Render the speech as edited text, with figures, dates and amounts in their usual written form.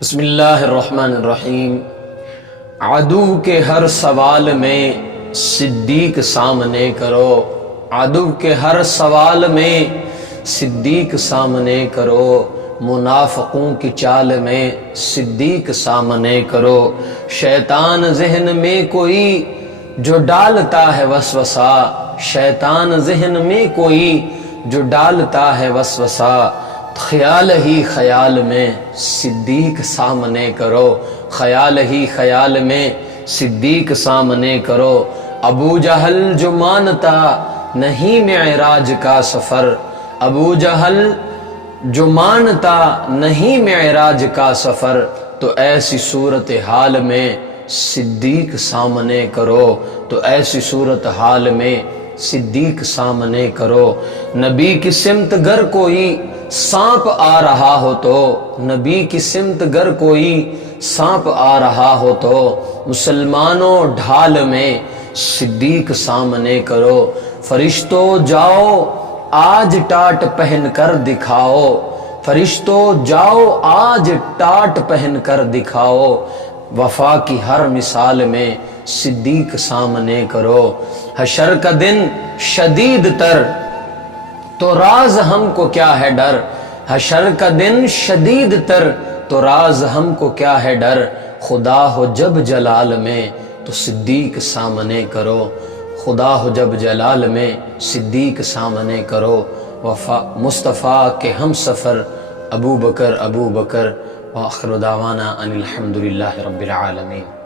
بسم اللہ الرحمن الرحیم۔ عدو کے ہر سوال میں صدیق سامنے کرو، عدو کے ہر سوال میں صدیق سامنے کرو، منافقوں کی چال میں صدیق سامنے کرو۔ شیطان ذہن میں کوئی جو ڈالتا ہے وسوسہ، شیطان ذہن میں کوئی جو ڈالتا ہے وسوسہ، خیال ہی خیال میں صدیق سامنے کرو، خیال ہی خیال میں صدیق سامنے کرو۔ ابو جہل جو مانتا نہیں معراج کا سفر، ابو جہل جو مانتا نہیں معراج کا سفر، تو ایسی صورتحال میں صدیق سامنے کرو، تو ایسی صورتحال میں صدیق سامنے کرو۔ نبی کی سمت گر کوئی سانپ آ رہا ہو تو، نبی کی سمت گر کوئی سانپ آ رہا ہو تو، مسلمانوں ڈھال میں صدیق سامنے کرو۔ فرشتوں جاؤ آج ٹاٹ پہن کر دکھاؤ، فرشتوں جاؤ آج ٹاٹ پہن کر دکھاؤ، وفا کی ہر مثال میں صدیق سامنے کرو۔ حشر کا دن شدید تر تو راز ہم کو کیا ہے ڈر، حشر کا دن شدید تر تو راز ہم کو کیا ہے ڈر، خدا ہو جب جلال میں تو صدیق سامنے کرو، خدا ہو جب جلال میں صدیق سامنے کرو۔ مصطفیٰ کے ہم سفر ابو بکر ابو بکر، وآخر دعوانا ان الحمدللہ رب العالمین۔